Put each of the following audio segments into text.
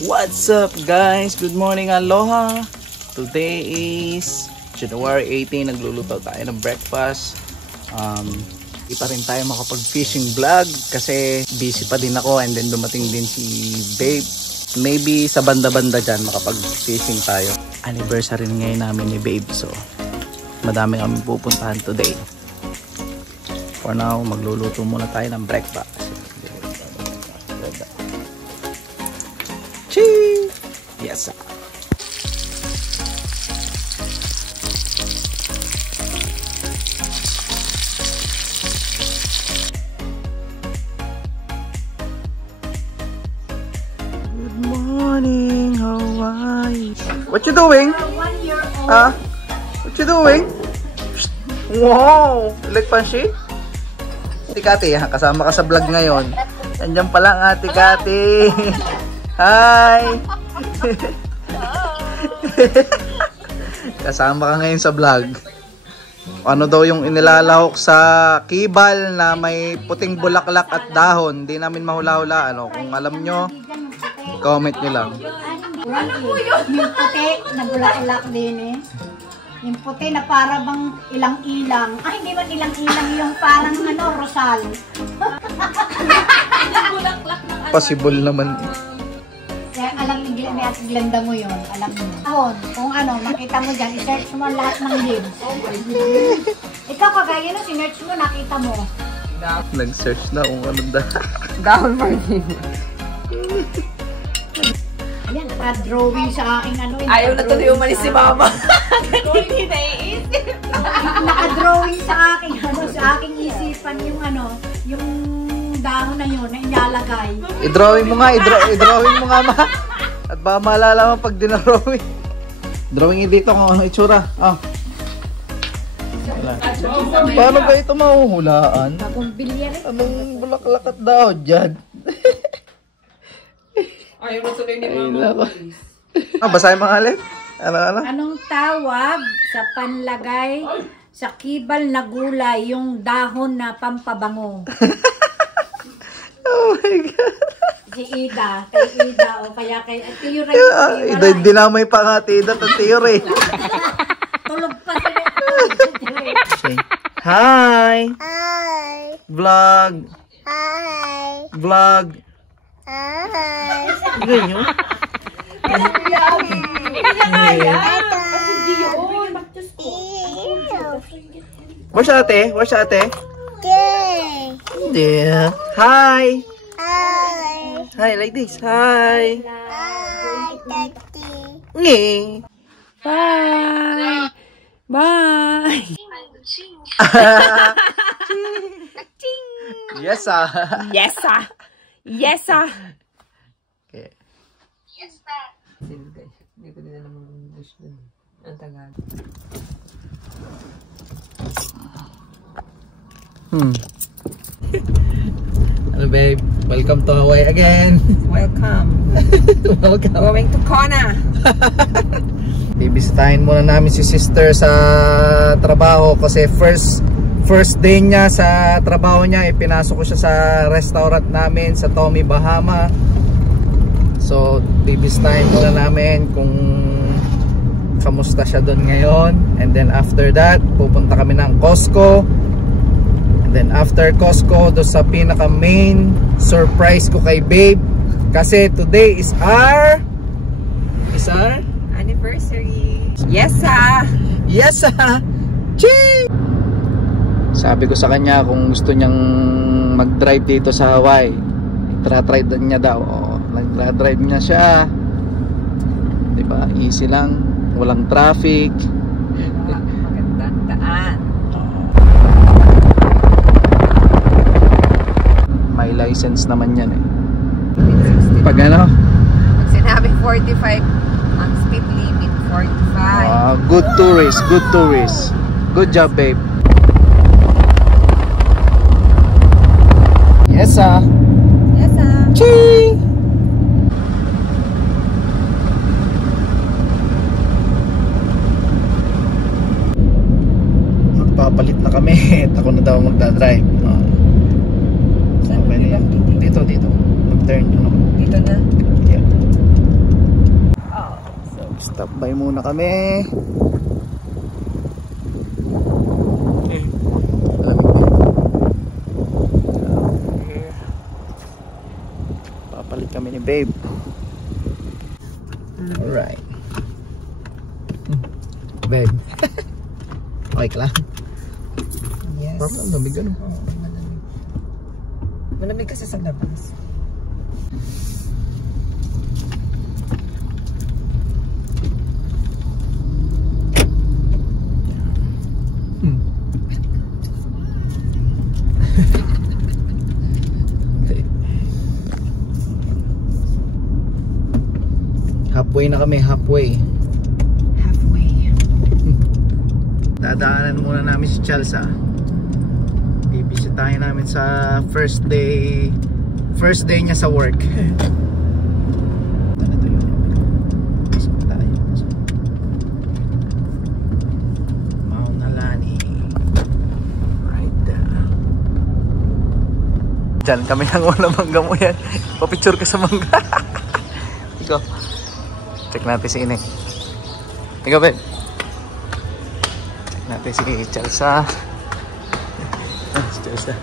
What's up guys? Good morning, aloha. Today is January 18. Nagluluto tayo ng breakfast. Di pa rin tayo makapag-fishing vlog kasi busy pa din ako, and then dumating din si babe. Maybe sa banda-banda dyan makapag-fishing tayo. Anniversary ngayon namin ni babe, so madami kami pupuntahan today. For now, magluluto muna tayo ng breakfast. Cheese! Yes sir. Good morning, Hawaii. What you doing? 1 year old. Huh? What you doing? Wow! Like pansi? Ate Kati, kasama ka sa vlog ngayon. Nandiyan pala ang Ate Kati. Hi! Kasama ka ngayon sa vlog. Ano daw yung inilalahok sa kibal na may puting bulaklak at dahon? Hindi namin mahula-hula. Ano? Kung alam nyo, comment nyo lang. Yung puti na bulaklak din eh. Yung puti na para bang ilang-ilang. Ay, hindi man ilang-ilang, yung parang ano, rosal. Possible naman. Kaya alam ni Ate Glenda mo yun, alam mo. Ahon, kung ano, makita mo dyan, i-search mo lahat ng games. Ikaw kagaya na, sinearch mo, nakita mo. Nag-search na kung ano Dahon Martin. Ayan, naka-drawing sa aking ano. Ayaw na tuloy umalis si Mama. Hindi naiisip. Naka-drawing sa aking, ano, sa aking isipan yung ano, yung dahon na yun na inyalagay. I-drawing mo nga, i-drawing mo nga ma. At baka maalala mo pag dinadrawing. Drawing dito kung ano itsura. Ah. Paano ba ito mahuhulaan? Bagong bilyar eh. Anong bulaklak at daw dyan? Ayaw na tuloy ni Mama. Basahin mga alin? Ano? Anong tawag sa panlagay sa kibal na gulay yung dahon na pampabango? Oh my God. Si Ida, kay Ida o kaya kay Tiyo Ray. Ida, dinamay pa nga Ida at Tiyo Ray. Tulog pa sila. Hi! Hi! Vlog! Hi! Vlog! Hi! Ganyan? Where's ate? Where's ate? Yay! There. Hi! Hi! Hi, like this. Hi! Hi, Daddy! Ngee! Bye! Bye! Yes, ah. Yes, ah! Yes, ah! Okay. Hindi ko din alam ang English dun. Ang Tagalog. Hello, babe. Welcome to Hawaii again. Welcome. Welcome. Going to Kona. Bibisitahin muna namin si sister sa trabaho kasi first day niya sa trabaho niya, ipinasok ko siya sa restaurant namin sa Tommy Bahama. So bibisitahin muna namin kung kamusta siya doon ngayon, and then after that pupunta kami ng Costco, and then after Costco do sa pinaka main surprise ko kay babe kasi today is our Anniversary. Yes, ah! Yes, ah! Chee! Sabi ko sa kanya kung gusto niyang mag-drive dito sa Hawaii, tra-try niya daw. Nag-drive niya siya. Diba? Easy lang. Walang traffic. Magandang daan. May license naman yan eh. Pag ano? Pag sinabing 45, ang speed limit 45. Good tourist. Good tourist. Good job, babe. Yes, ah. Yes, ah. Chee! Magpapalit na kami. Ako na daw magdadrive. Okay na yan. Dito. Mag-turn. Dito na. Yeah. Stop by muna kami. Papalit kami ni babe. Alright. Babe. Okay ka lang? Yes. Parang lamig ano? Malamig kasi sa labas. Halfway na kami, halfway. Dadaanan muna namin si Chelsea. Bibisitahin namin sa first day niya sa work. Ano to yun? Pasok tayo. Mount Alani. Right there. Diyan kami nanguha mangga mo yan. Papicture ka sa mangga. Ikaw. Check natin si Inek. Ikaw, babe. Check natin si Chelsea. Si Chelsea.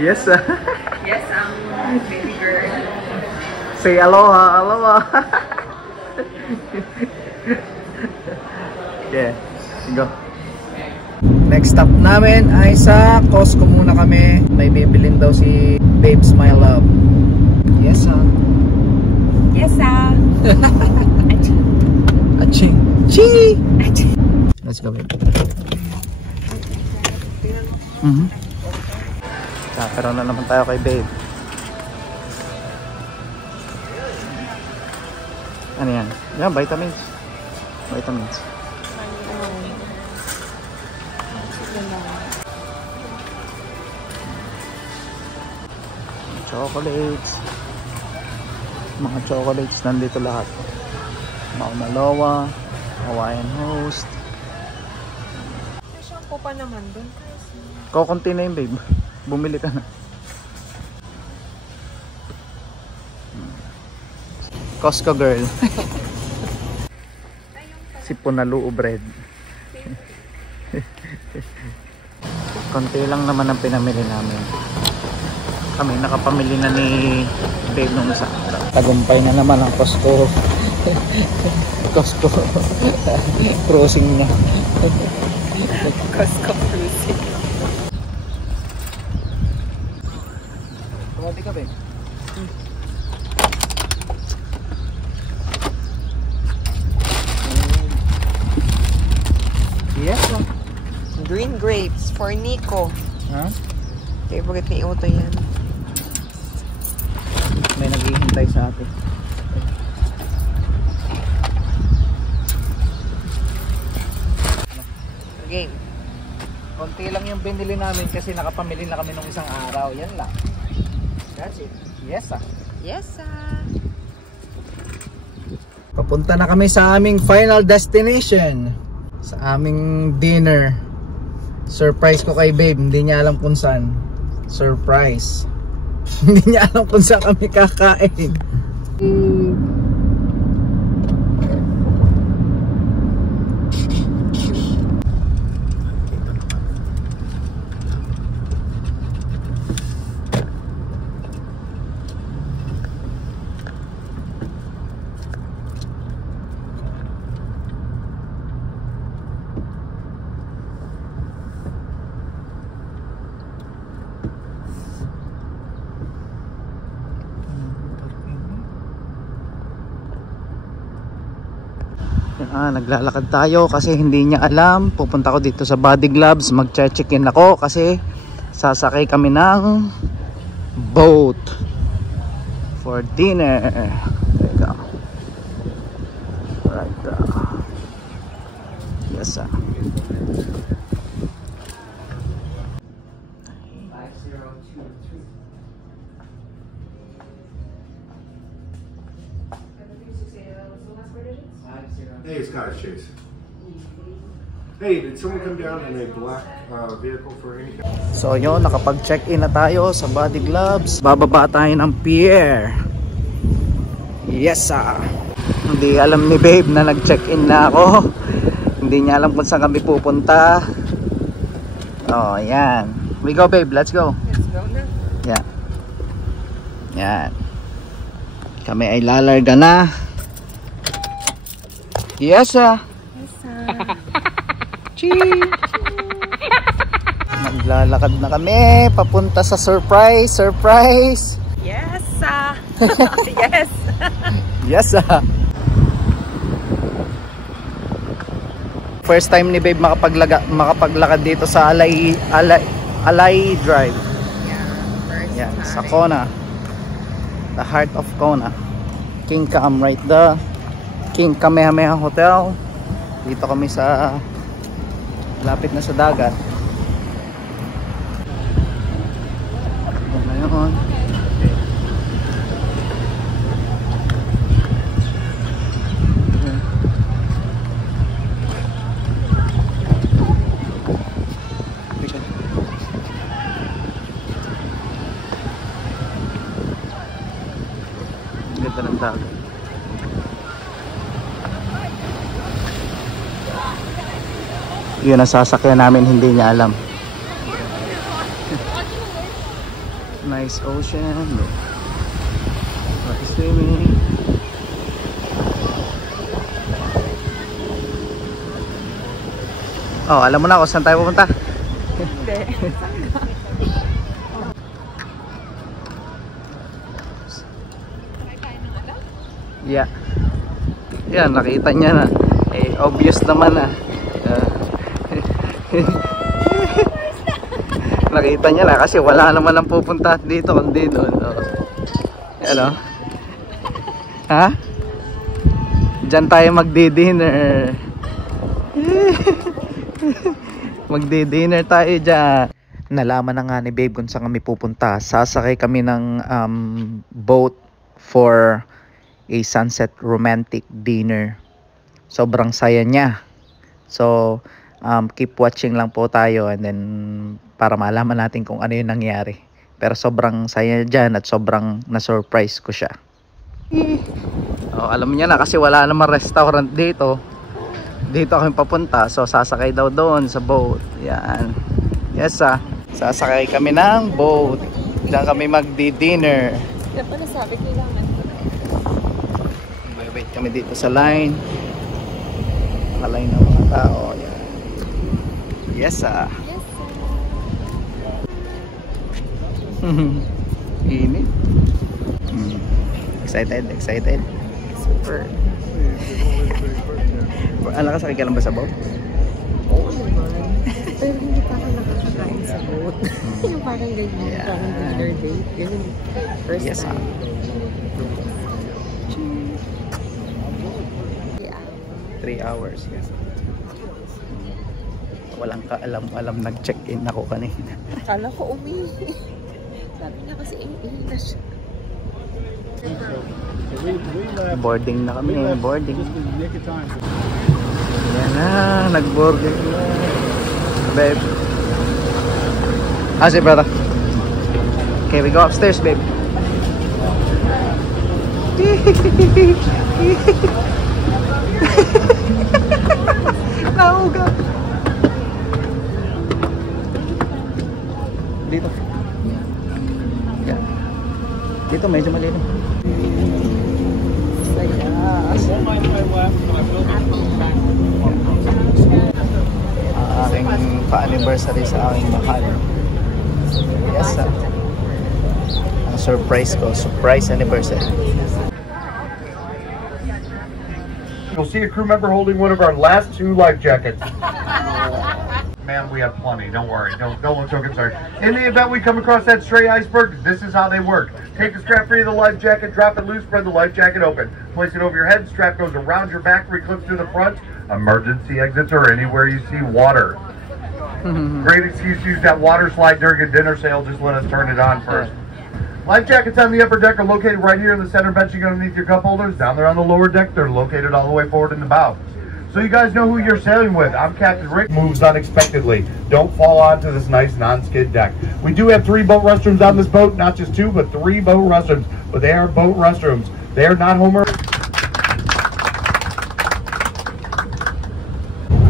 Yes, Yes, baby girl. Say aloha, aloha. Yeah, go. Next stop namin ay sa Costco muna kami. May bibilin daw si Babes My Love. Yes, Yes, Aching. Chi! Let's go, babe. Pero na naman tayo kay babe. Ano yan? Yan, vitamins. Vitamins. Chocolates. Mga chocolates nandito lahat. Mauna Loa, Hawaiian Host. May shampoo pa naman doon. Kukunti na yun, babe. Bumili ka na. Costco girl. Si Punaluo bread. Konti lang naman ang pinamili namin. Kami nakapamili na ni babe nung isa. Tagumpay na naman ang Costco. Costco crossing na. Costco cruising. Tumati ka, babe. Yes, Green grapes for Nico. ha? Favorite ni Uto yan. May naghihintay sa atin. Game. Konti lang yung binili namin kasi nakapamili na kami nung isang araw. Yan lang. That's it. Yes, Yes, Papunta na kami sa aming final destination. Sa aming dinner. Surprise ko kay babe. Hindi niya alam kung saan. Surprise. Hindi niya alam kung saan kami kakain. Naglalakad tayo kasi hindi niya alam. Pupunta ko dito sa Body Gloves. Mag-check-in ako kasi sasakay kami ng boat for dinner. Teka. Right. Yes, Hey, Scottish Chase. Hey, did someone come down in a black vehicle for any? So yun, nakapag-check-in na tayo sa Body Gloves. Bababa tayo ng pier. Yes sir. Hindi alam ni babe na nag-check-in na ako. Hindi niya alam kung saan kami pupunta. Oh, yan. We go babe, let's go. Let's go na. Yan. Yan. Kami ay lalarga na. Yes sir. Yes, sir. Maglalakad na kami papunta sa surprise. Yes, sir. Yes. Yes First time ni babe makapaglakad dito sa Alay Drive. Yeah, first Yan, time. sa Kona. The heart of Kona. King Kam, right? The King Kamehameha Hotel. Dito kami sa lapit na sa dagat. Ngayon. Ganda ng dagat. Yun ang sasakyan namin, hindi niya alam. Nice ocean. Nice swimming. Oh, alam mo na kung saan tayo pupunta? Hindi. Yeah. Yan, nakita niya na. Eh, obvious naman ah. Nakita niya na kasi wala naman ang pupunta dito kundi doon. Oh. Ano? Ha? Diyan tayo magdi-dinner. Magdi-dinner tayo dyan. Nalaman na nga ni babe kung saan kami pupunta. Sasakay kami ng boat for a sunset romantic dinner. Sobrang saya niya. So, keep watching lang po tayo and then para malaman natin kung ano yung nangyari. Pero sobrang saya dyan at sobrang na-surprise ko siya. Oh, alam niya na kasi wala namang restaurant dito. Dito kami papunta. So sasakay daw doon sa boat. Yan. Yes sasakay kami ng boat. Diyan kami magdi-dinner. Kaya pa nasabi kailangan ko na. Wait kami dito sa line. Nakaline ng mga tao. Yan. Yes Init. Excited. Super. Nakasakay ka lang ba sa boat? Oo naman. Pero hindi pa ako nakakakain sa boat. Yung parang ganyan. Yeah. Parang dinner date. Ganyan. First Yes, time. Yeah. 3 hours. Yes. Walang kaalam-alam nag-check-in ako kanina. Kala ko umihi. Sabi niya kasi umihi na siya. Boarding na kami. Boarding. Yan na. Nag-boarding na. Babe. Si brother. Okay, we go upstairs, babe. Nauga. Dito. Yeah. Dito medyo malilim. Aking pa-anniversary sa aking mahal. Yes, ang surprise ko. Surprise anniversary. You'll see a crew member holding one of our last 2 life jackets. Ma'am, we have plenty. Don't worry. Don't look so concerned. In the event we come across that stray iceberg, this is how they work. Take the strap free of the life jacket, drop it loose, spread the life jacket open. Place it over your head, strap goes around your back, reclips to the front. Emergency exits are anywhere you see water. Great excuse to use that water slide during a dinner sale. Just let us turn it on first. Life jackets on the upper deck are located right here in the center benching underneath your cup holders. Down there on the lower deck, they're located all the way forward in the bow. So you guys know who you're sailing with. I'm Captain Rick. Moves unexpectedly. Don't fall onto this nice non-skid deck. We do have 3 boat restrooms on this boat, not just 2, but 3 boat restrooms. But they are boat restrooms. They are not Homer.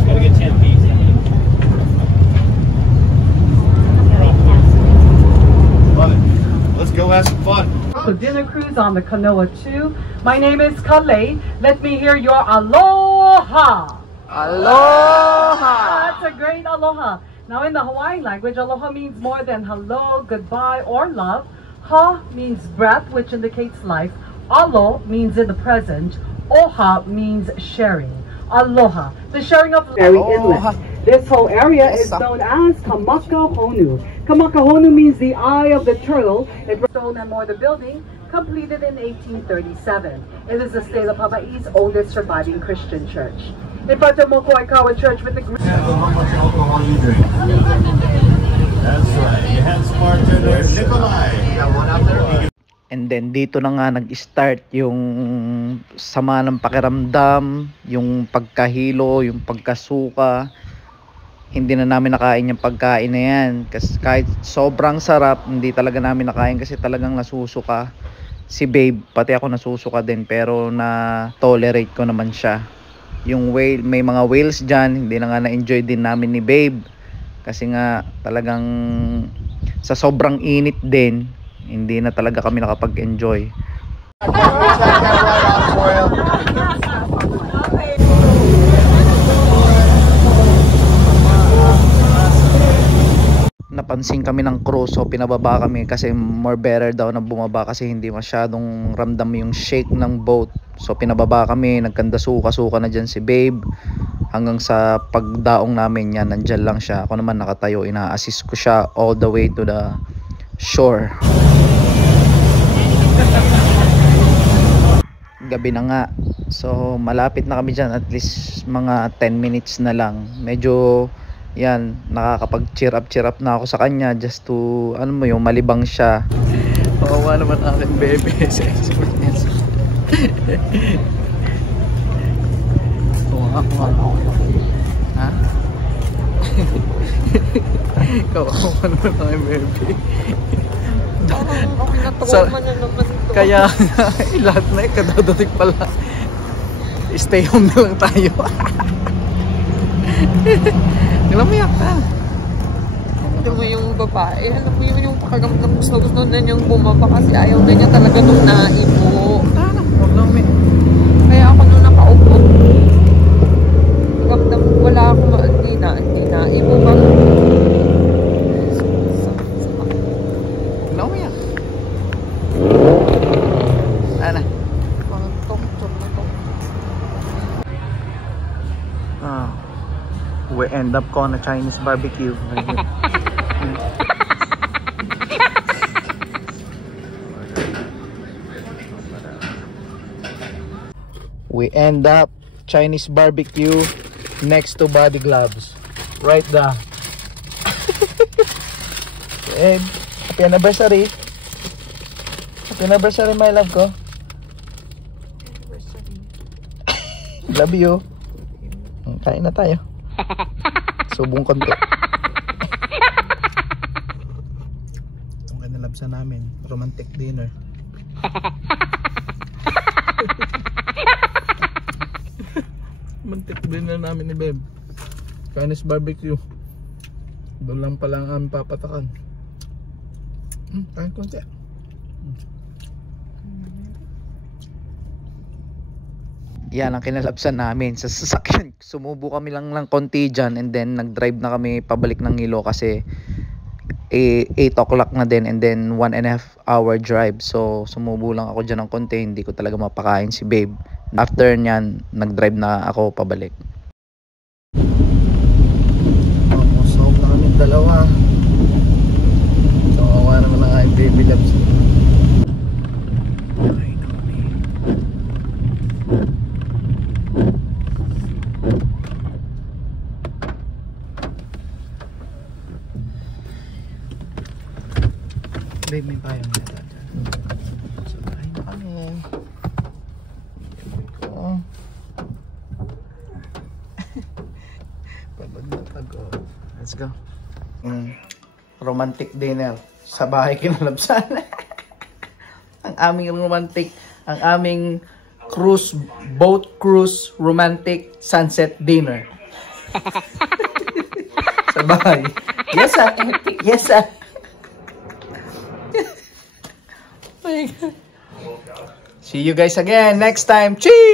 Gotta get 10 feet. Love it. Let's go have some fun. So dinner cruise on the Kanoa 2. My name is Kalei. Let me hear your aloha. Aloha! That's a great aloha. Now in the Hawaiian language, aloha means more than hello, goodbye, or love. Ha means breath, which indicates life. Alo means in the present. Oha means sharing. Aloha, the sharing of very inlet. This whole area is known as Kamakahonu. Kamakahonu means the eye of the turtle. It was stone and mortar building, completed in 1837. It is the state of Hawaii's oldest surviving Christian church. In front of Mokuaikawa Church with the How much alcohol you drink? That's right. You had smart there, Nikolai. And then dito na nga nag-start yung sama ng pakiramdam, yung pagkahilo, yung pagkasuka. Hindi na namin nakain yung pagkain na yan. Kasi kahit sobrang sarap, hindi talaga namin nakain kasi talagang nasusuka. Si Babe, pati ako nasusuka din, pero na-tolerate ko naman siya. Yung whale, may mga whales dyan, hindi na nga na-enjoy din namin ni Babe. Kasi nga talagang sa sobrang init din, hindi na talaga kami nakapag-enjoy. Napansin kami ng crew, so pinababa kami kasi more better daw na bumaba kasi hindi masyadong ramdam yung shake ng boat. So pinababa kami, nagkanda-suka-suka na dyan si Babe hanggang sa pagdaong namin yan, nandyan lang siya. Ako naman nakatayo, ina-assist ko siya all the way to the shore. Gabi na nga, so malapit na kami dyan, at least mga 10 minutes na lang. Medyo yan, nakakapag-cheer up na ako sa kanya just to, ano mo yung malibang siya. Kawawa naman aking bebe sa experience. Ha? Kawawa naman aking bebe. Okay na trauma na naman to. Kaya nga, lahat na kadadating pala. Stay home na lang tayo. Nalamiyak ka. Alam mo yung babae, alam mo yung pakagamdam gusto na niyang bumaba kasi ayaw na niya talaga nung naibo. Huwag lang may. Kaya ako nung nakaupo, pakagamdam wala akong hindi naibo ba? Nalamiyak. Ano? Parang tong-tong na to. We end up on a Chinese barbecue. We end up Chinese barbecue next to body gloves. Right there. And happy anniversary. Happy anniversary, my love ko. Love you. Kain na tayo. Subong konti. Itong kinalabsa namin, romantic dinner. Romantic dinner namin ni Beb. Chinese barbecue. Doon lang pala ang aming papatakan. Kain konti. Yan ang kinalabsan namin sa sasakyan. Sumubo kami lang ng konti dyan, and then nag-drive na kami pabalik ng Ilo kasi 8 o'clock na din, and then 1.5 hour drive. So sumubo lang ako dyan ng konti, hindi ko talaga mapakain si Babe. After nyan, nag-drive na ako pabalik. Masok na kami dalawa. So awa naman ang aking baby loves. Babe, may payong na dyan. So, kain na kami. Pagod. Let's go. Romantic dinner sa bahay kinalabsan. Ang aming boat cruise romantic sunset dinner. Sa bahay. Yes, sir. Yes, sir. See you guys again next time. Cheers!